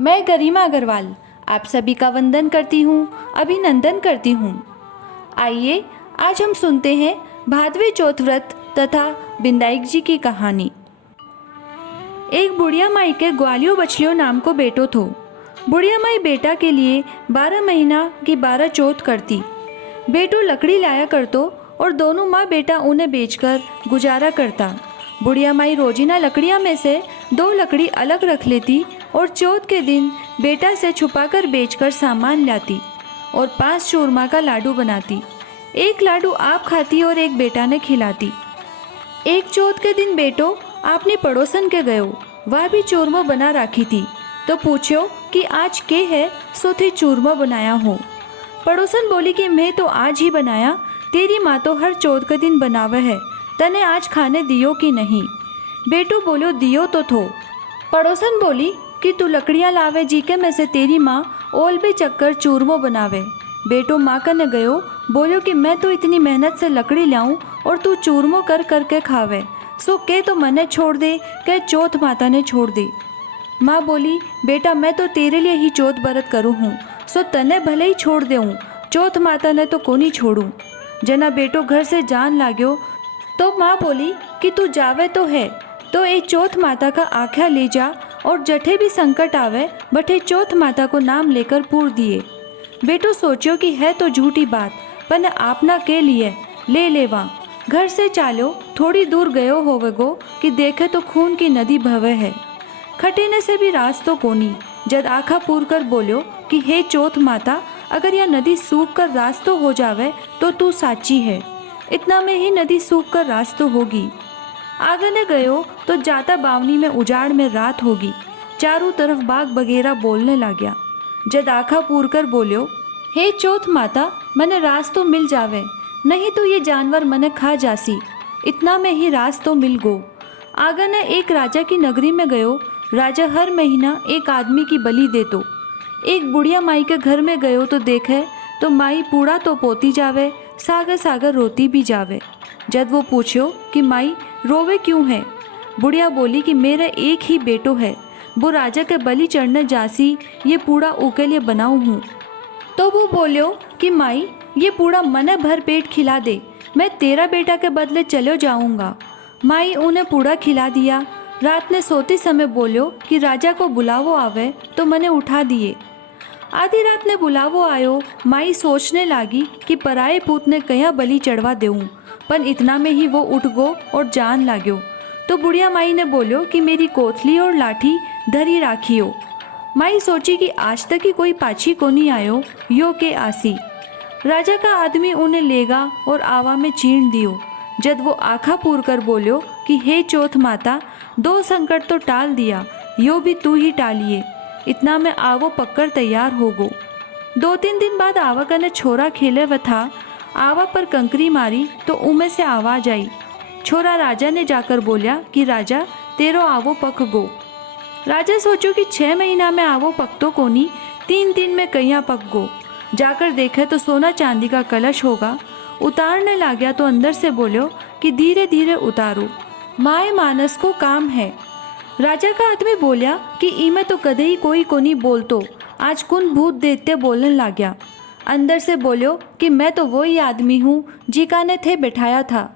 मैं गरिमा अग्रवाल आप सभी का वंदन करती हूँ, अभिनंदन करती हूँ। आइए आज हम सुनते हैं भादवे चौथ व्रत तथा बिंदाई जी की कहानी। एक बुढ़िया माई के ग्वालियों बछलियों नाम को बेटो थो। बुढ़िया माई बेटा के लिए 12 महीना की 12 चौथ करती। बेटो लकड़ी लाया करतो और दोनों माँ बेटा उन्हें बेचकर गुजारा करता। बुढ़िया माई रोजीना लकड़ियाँ में से 2 लकड़ी अलग रख लेती और चौथ के दिन बेटा से छुपाकर बेचकर सामान लाती और 5 चूरमा का लाडू बनाती। एक लाडू आप खाती और एक बेटा ने खिलाती। एक चौथ के दिन बेटो आपने पड़ोसन के गयो, वह भी चूरमा बना राखी थी, तो पूछो कि आज के है, सो थे चूरमा बनाया हो। पड़ोसन बोली कि मैं तो आज ही बनाया, तेरी माँ तो हर चौथ के दिन बनावे है, तने आज खाने दियो कि नहीं। बेटो बोलो दियो तो थो। पड़ोसन बोली कि तू लकड़ियाँ लावे जी के में से तेरी माँ ओल भी चक्कर चूरमो बनावे। बेटो माँ कने गयो, बोलो कि मैं तो इतनी मेहनत से लकड़ी लाऊं और तू चूरमो कर करके खावे, सो के तो मने छोड़ दे, के चौथ माता ने छोड़ दे। माँ बोली बेटा मैं तो तेरे लिए ही चौथ व्रत करूँ हूँ, सो तने भले ही छोड़ देऊँ, चौथ माता ने तो कोनी छोड़ूँ। जना बेटो घर से जान लाग्यो तो माँ बोली कि तू जावे तो है तो ए चौथ माता का आख्या ले जा और जठे भी संकट आवे बठे चौथ माता को नाम लेकर पूर दिए। बेटो सोचो कि है तो झूठी बात, पर आपना के लिए ले लेवा। घर से चालो, थोड़ी दूर गयो होवेगो कि देखे तो खून की नदी बहवे है। खटेने से भी रास तो कोनी, जद आखा पूर कर बोलो कि हे चौथ माता, अगर यह नदी सूख कर रास तो हो जावे तो तू साची है। इतना में ही नदी सूख कर रास तो होगी। आगे ने गयो तो जाता बावनी में उजाड़ में रात होगी। चारों तरफ बाग बगेरा बोलने लग्या। जद आखा पूर कर बोलो हे चौथ माता, मने रास तो मिल जावे, नहीं तो ये जानवर मने खा जासी। इतना में ही रास तो मिल गो। आगे ने एक राजा की नगरी में गयो। राजा हर महीना एक आदमी की बलि देतो। एक बुढ़िया माई के घर में गयो तो देखे तो माई पूड़ा तो पोती जावे, सागर सागर रोती भी जावे। जब वो पूछो कि माई रोवे क्यों है, बुढ़िया बोली कि मेरा एक ही बेटो है, वो राजा के बलि चढ़ने जासी, ये पूड़ा ऊके लिए बनाऊँ हूँ। तो वो बोलो कि माई ये पूड़ा मने भर पेट खिला दे, मैं तेरा बेटा के बदले चलो जाऊँगा। माई उन्हें पूड़ा खिला दिया। रात ने सोते समय बोलो कि राजा को बुलावो आवे, तो मने उठा दिए। आधी रात ने बुलावो आयो। माई सोचने लागी कि पराए पूत ने कया बलि चढ़वा देऊँ, पर इतना में ही वो उठ गो और जान लाग्यो। तो बुढ़िया माई ने बोलो कि मेरी कोथली और लाठी धरी राखियो। माई सोची कि आज तक ही कोई पाछी को नहीं आयो, यो के आसी। राजा का आदमी उन्हें लेगा और आवा में चीण दियो। जब वो आखा पूर कर बोलो कि हे चौथ माता, 2 संकट तो टाल दिया, यो भी तू ही टालिए। इतना में आवो पककर तैयार हो गो। 2-3 दिन बाद आवा कने छोरा खेले व था। आवा पर कंकरी मारी तो उमे से आवाज आई। छोरा राजा ने जाकर बोलिया कि राजा तेरो आवो पक गो। राजा सोचो कि 6 महीना में आवो पकतो कोनी, 3 दिन में कहिया पक गो। जाकर देखे तो सोना चांदी का कलश होगा। उतारने लाग्या तो अंदर से बोलो कि धीरे धीरे उतारो, माए मानस को काम है। राजा का आदमी बोलिया कि इमे तो कदे ही कोई कोनी बोलतो, आज कुन भूत देखते बोलने लाग्या। अंदर से बोलो कि मैं तो वही आदमी हूँ जिका ने थे बैठाया था।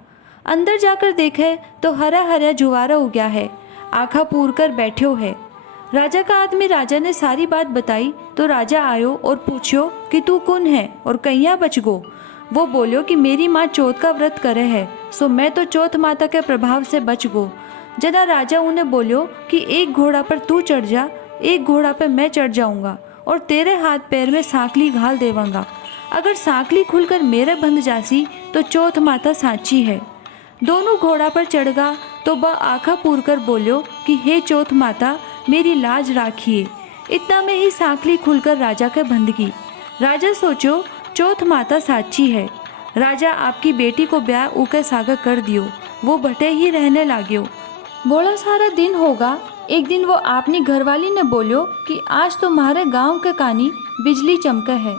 अंदर जाकर देखे तो हरा हरा जुवारा उगया है, आँखा पूर कर बैठो है। राजा का आदमी राजा ने सारी बात बताई तो राजा आयो और पूछो कि तू कौन है और कहिया बच गो। वो बोलो कि मेरी माँ चौथ का व्रत करे है, सो मैं तो चौथ माता के प्रभाव से बच गो। जना राजा उन्हें बोलो कि एक घोड़ा पर तू चढ़ जा, एक घोड़ा पर मैं चढ़ जाऊंगा और तेरे हाथ पैर में सांकली घाल देवांगा। अगर सांकली खुलकर मेरे बंध जासी तो चौथ माता साची है। दोनों घोड़ा पर चढ़ गा तो वह आँखा पूर कर बोलो कि हे चौथ माता, मेरी लाज राखिए। इतना में ही सांकली खुलकर राजा के बंध गई। राजा सोचो चौथ माता साची है। राजा आपकी बेटी को ब्याह ऊके सागर कर दियो, वो भटे ही रहने लाग्यो। बोला सारा दिन होगा। एक दिन वो अपनी घरवाली ने बोलो कि आज तुम्हारे गांव के कानी बिजली चमके है।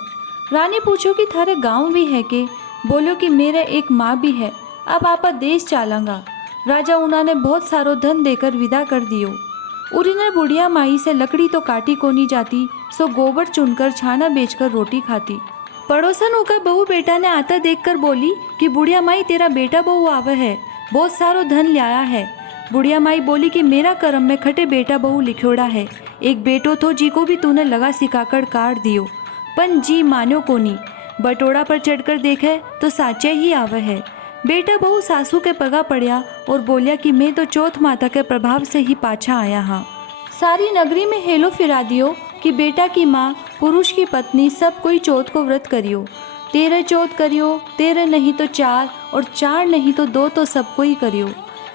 रानी पूछो कि थारे गांव भी है के? बोलो कि मेरे एक माँ भी है, अब आपा देश चालांगा। राजा उन्होंने बहुत सारो धन देकर विदा कर दियो। उन्हें बुढ़िया माई से लकड़ी तो काटी को नहीं जाती, सो गोबर चुनकर छाना बेचकर रोटी खाती। पड़ोसन होकर बहू बेटा ने आता देखकर बोली कि बुढ़िया माई तेरा बेटा बहू आवे है, बहुत सारो धन लाया है। बुढ़िया माई बोली कि मेरा कर्म में खटे बेटा बहू लिखोड़ा है, एक बेटो तो जी को भी तूने लगा सिखाकर काट दियो। पन जी मान्यो कोनी, बटोड़ा पर चढ़कर देखे तो साचे ही आवे है। बेटा बहू सासू के पगा पड़िया और बोलिया कि मैं तो चौथ माता के प्रभाव से ही पाछा आया हाँ। सारी नगरी में हेलो फिरा दियो कि बेटा की माँ, पुरुष की पत्नी सब कोई चौथ को व्रत करियो। 13 चौथ करियो, 13 नहीं तो 4 और 4 नहीं तो 2 तो सबको ही करियो।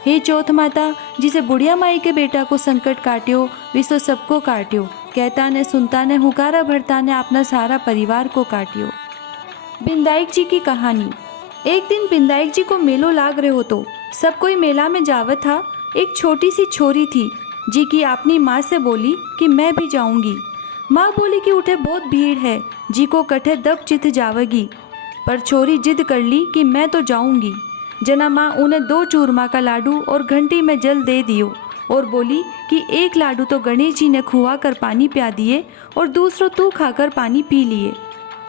हे चौथ माता, जिसे बुढ़िया माई के बेटा को संकट काटियो विसो सबको काटियो। कहता ने सुनता ने हुकारा भरता ने अपना सारा परिवार को काटियो। बिंदाईक जी की कहानी। एक दिन बिंदाईक जी को मेलो लाग रहे हो तो सब कोई मेला में जावत था। एक छोटी सी छोरी थी जी की अपनी माँ से बोली कि मैं भी जाऊंगी। माँ बोली कि उठे बहुत भीड़ है, जी को कठे दब चित जावेगी। पर छोरी जिद कर ली कि मैं तो जाऊंगी। जना माँ उन्हें 2 चूरमा का लाडू और घंटी में जल दे दियो और बोली कि एक लाडू तो गणेश जी ने खुआ कर पानी पिया दिए और दूसरो तू खाकर पानी पी लिए।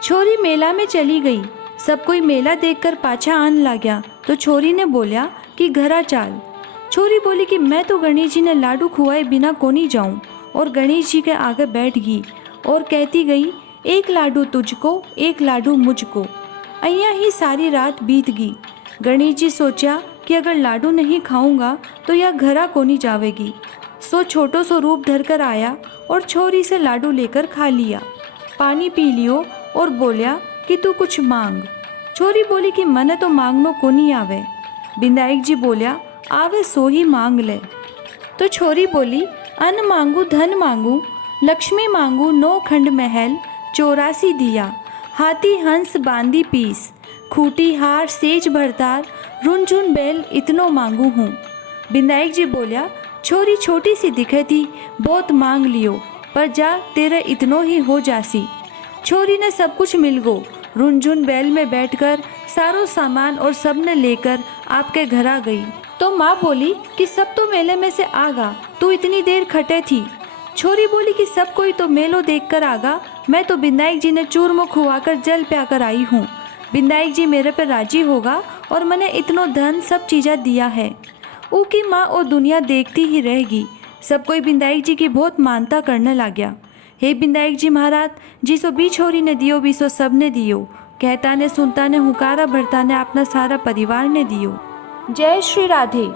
छोरी मेला में चली गई। सब कोई मेला देखकर पाछा आन लग्या तो छोरी ने बोलिया कि घरा चाल। छोरी बोली कि मैं तो गणेश जी ने लाडू खुआए बिना कोनी जाऊं और गणेश जी के आगे बैठ गई और कहती गई, एक लाडू तुझको, एक लाडू मुझको। अय्या ही सारी रात बीत गई। गणेश जी सोचा कि अगर लाडू नहीं खाऊंगा तो यह घरा कोनी जावेगी। सो छोटो सो रूप धर कर आया और छोरी से लाडू लेकर खा लिया, पानी पी लियो और बोलिया कि तू कुछ मांग। छोरी बोली कि मने तो मांगनो कोनी आवे। बिंदाईक जी बोलिया, आवे सो ही मांग ले। तो छोरी बोली, अन्न मांगू धन मांगू, लक्ष्मी मांगू 9 खंड महल, 84 दिया, हाथी हंस बांदी पीस, खूटी हार सेज भरतार, रुनझुन बैल इतनो मांगू हूँ। बिंदाईक जी बोलिया, छोरी छोटी सी दिखे थी, बहुत मांग लियो, पर जा तेरे इतनो ही हो जासी। छोरी ने सब कुछ मिल गो। रुनझुन बैल में बैठकर सारो सामान और सब ने लेकर आपके घर आ गई। तो माँ बोली कि सब तो मेले में से आगा, तू इतनी देर खटे थी। छोरी बोली कि सब कोई तो मेलो देखकर आगा, मैं तो बिंदाईक जी ने चूरमो खुआकर जल प्याकर आई हूँ। बिंदाईक जी मेरे पर राजी होगा और मैंने इतनो धन सब चीज़ें दिया है। ऊकी माँ और दुनिया देखती ही रहेगी। सब कोई बिंदाईक जी की बहुत मानता करने लग गया। हे बिंदाईक जी महाराज, जिसो भी छोरी ने दियो बिसो सब ने दियो। कहता ने सुनता ने हुकारा भरता ने अपना सारा परिवार ने दियो। जय श्री राधे।